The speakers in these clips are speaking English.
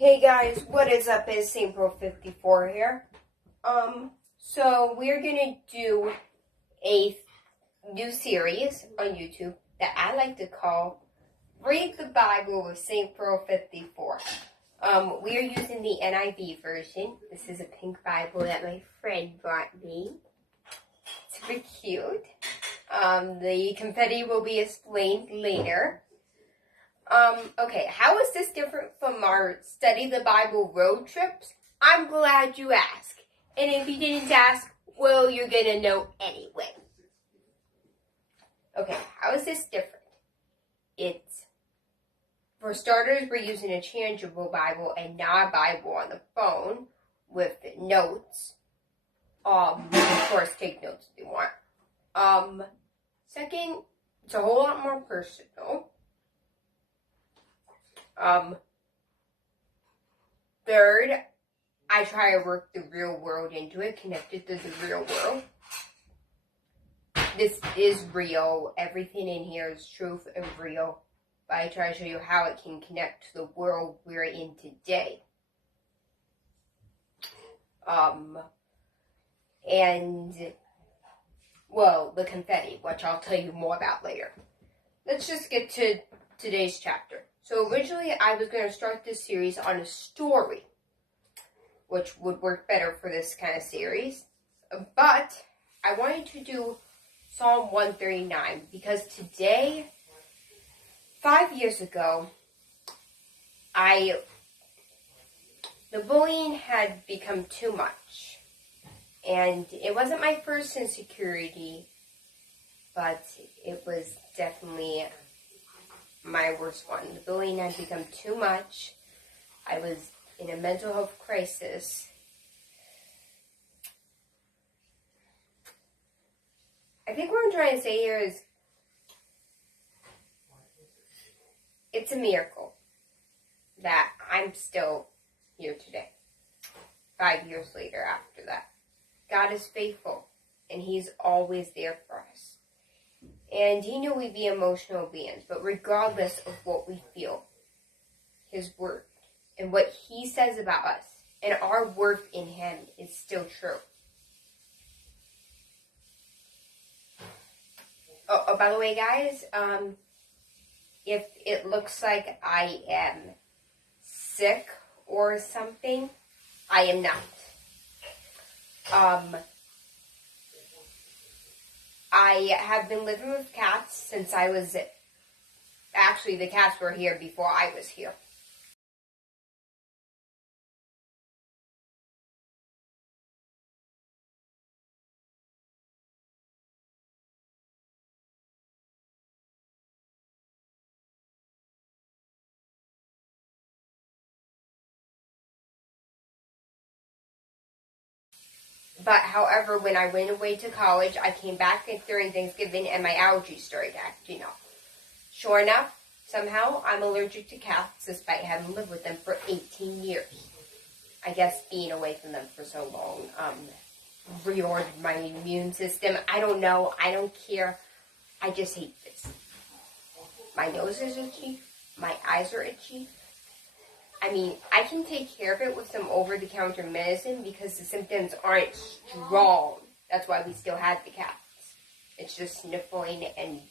Hey guys, what is up? It's St. Pro 54 here. So we're gonna do a new series on YouTube that I like to call Read the Bible with St. Pro 54. We are using the NIV version. This is a pink Bible that my friend brought me. It's super cute. The confetti will be explained later. Okay, how is this different from our Study the Bible road trips? I'm glad you asked. And if you didn't ask, well, you're gonna know anyway. Okay, how is this different? For starters, we're using a changeable Bible and not a Bible on the phone with notes. Of course, take notes if you want. Second, it's a whole lot more personal. Third, I try to work the real world into it, connected to the real world. This is real. Everything in here is truth and real. But I try to show you how it can connect to the world we're in today. The confetti, which I'll tell you more about later. Let's just get to today's chapter. So originally I was going to start this series on a story, which would work better for this kind of series. But I wanted to do Psalm 139 because today, 5 years ago, the bullying had become too much. And it wasn't my first insecurity, but it was definitely my worst one. The bullying had become too much. I was in a mental health crisis. I think what I'm trying to say here is it's a miracle that I'm still here today, 5 years later after that. God is faithful, and He's always there for us. And He knew we'd be emotional beings, but regardless of what we feel, His word and what He says about us and our worth in Him is still true. Oh, by the way, guys, if it looks like I am sick or something, I am not. I have been living with cats since actually the cats were here before I was here. But however, when I went away to college, I came back during Thanksgiving and my allergies started acting up. Sure enough, somehow I'm allergic to cats despite having lived with them for 18 years. I guess being away from them for so long reordered my immune system. I don't know. I don't care. I just hate this. My nose is itchy. My eyes are itchy. I mean, I can take care of it with some over-the-counter medicine because the symptoms aren't strong. That's why we still have the cats. It's just sniffling and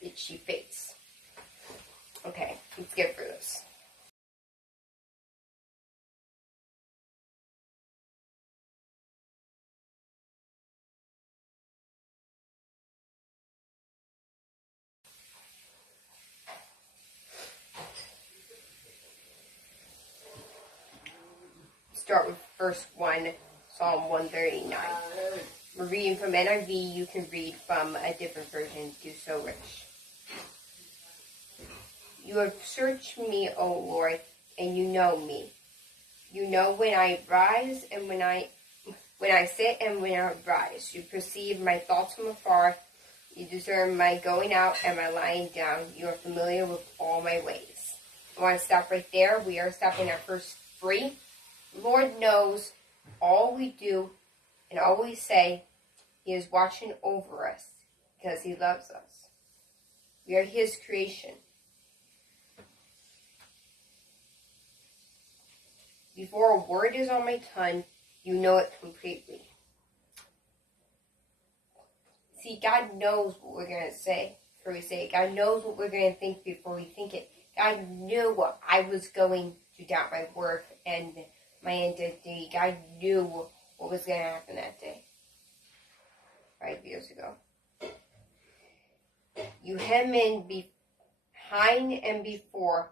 itchy face. Okay, let's get through this. Start with verse 1, Psalm 139. We're reading from NIV. You can read from a different version. Do so rich. You have searched me, O Lord, and you know me. You know when I rise and when I sit and when I rise. You perceive my thoughts from afar. You discern my going out and my lying down. You are familiar with all my ways. I want to stop right there. We are stopping at verse 3. The Lord knows all we do and all we say. He is watching over us because He loves us. We are His creation. Before a word is on my tongue, you know it completely. See, God knows what we're going to say before we say it. God knows what we're going to think before we think it. God knew what I was going to doubt my worth and my identity. God knew what was going to happen that day. 5 years ago. You hem in behind and before,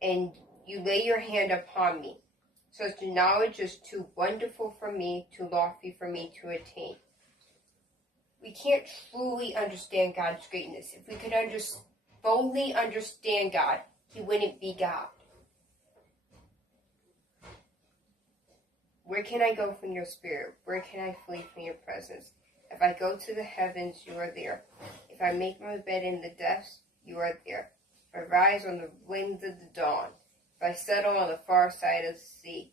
and you lay your hand upon me. Such knowledge is too wonderful for me, too lofty for me to attain. We can't truly understand God's greatness. If we could fully understand God, He wouldn't be God. Where can I go from your spirit? Where can I flee from your presence? If I go to the heavens, you are there. If I make my bed in the depths, you are there. If I rise on the wings of the dawn, if I settle on the far side of the sea,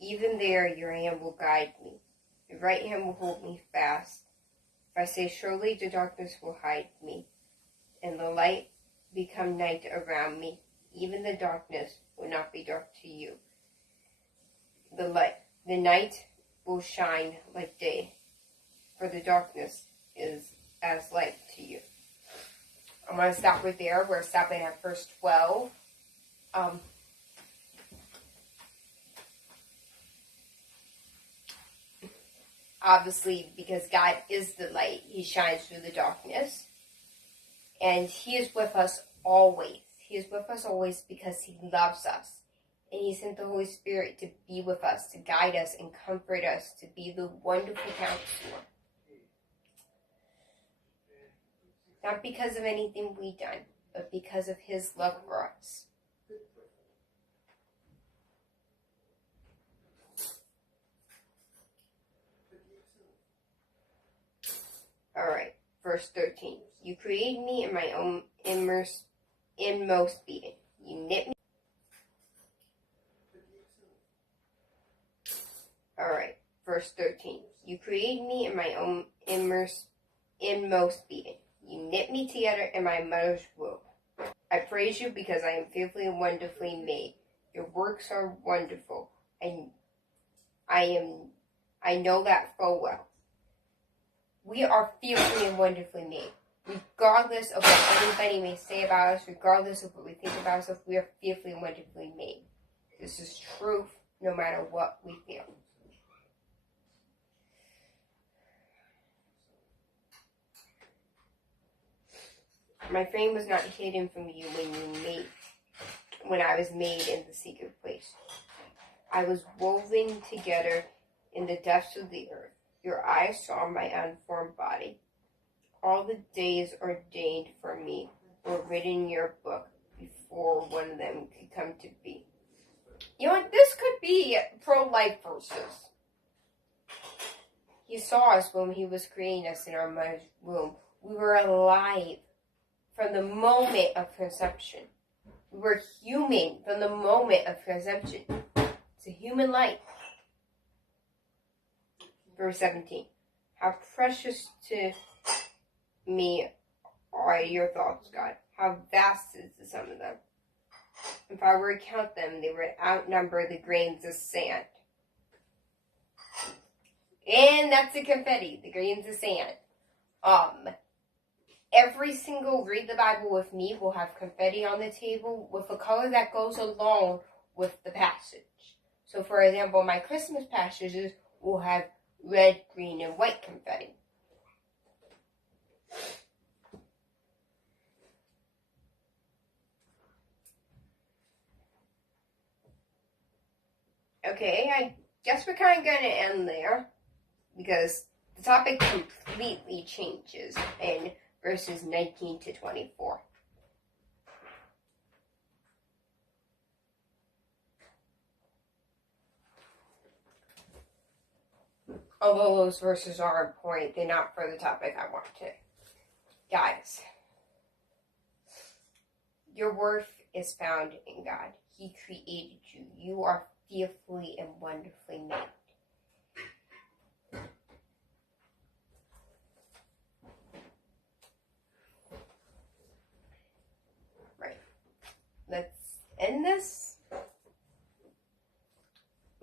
even there your hand will guide me. Your right hand will hold me fast. If I say, surely the darkness will hide me, and the light become night around me, even the darkness will not be dark to you. The night will shine like day, for the darkness is as light to you. I'm going to stop right there. We're stopping at verse 12. Obviously, because God is the light, He shines through the darkness. And He is with us always. He is with us always because He loves us. And He sent the Holy Spirit to be with us, to guide us and comfort us, to be the wonderful counselor. Not because of anything we've done, but because of His love for us. Alright, verse 13. You created me in my own inmost being. You knit me. Alright, verse 13. You created me in my own inmost being. You knit me together in my mother's womb. I praise you because I am fearfully and wonderfully made. Your works are wonderful, and I know that full well. We are fearfully and wonderfully made. Regardless of what anybody may say about us, regardless of what we think about ourselves, we are fearfully and wonderfully made. This is truth no matter what we feel. My frame was not hidden from you when I was made in the secret place. I was woven together in the depths of the earth. Your eyes saw my unformed body. All the days ordained for me were written in your book before one of them could come to be. You know what? This could be pro-life verses. He saw us when He was creating us in our mother's womb. We were alive from the moment of conception. We were human from the moment of conception. It's a human life. Verse 17. How precious to me are your thoughts, God. How vast is the sum of them. If I were to count them, they would outnumber the grains of sand. And that's the confetti, the grains of sand. Every single Read the Bible with Me will have confetti on the table with a color that goes along with the passage. So, for example, my Christmas passages will have red, green, and white confetti. Okay, I guess we're kind of going to end there because the topic completely changes in verses 19 to 24. Although those verses are important, they're not for the topic I want to. Guys, your worth is found in God. He created you. You are fearfully and wonderfully made. Right. Let's end this.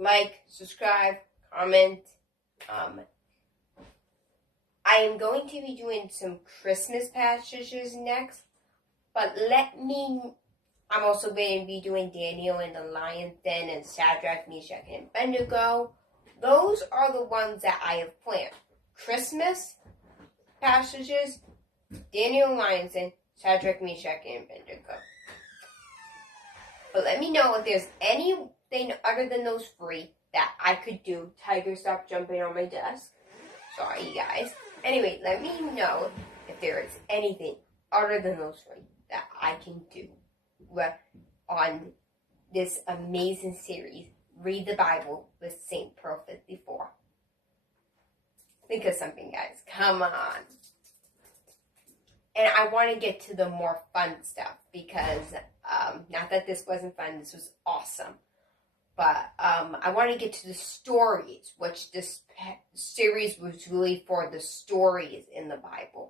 like, subscribe, comment. I am going to be doing some Christmas passages next, but I'm also going to be doing Daniel and the Lion's Den and Shadrach, Meshach, and Abednego. Those are the ones that I have planned. Christmas passages, Daniel, Lion's Den, Shadrach, Meshach, and Abednego. But let me know if there's anything other than those three that I could do. Tiger, stop jumping on my desk. Sorry, you guys. Anyway, let me know if there is anything other than those three that I can do on this amazing series, Read the Bible with St. Pearl 54. Think of something, guys. Come on. And I want to get to the more fun stuff because, not that this wasn't fun, this was awesome. But I want to get to the stories, which this series was really for the stories in the Bible.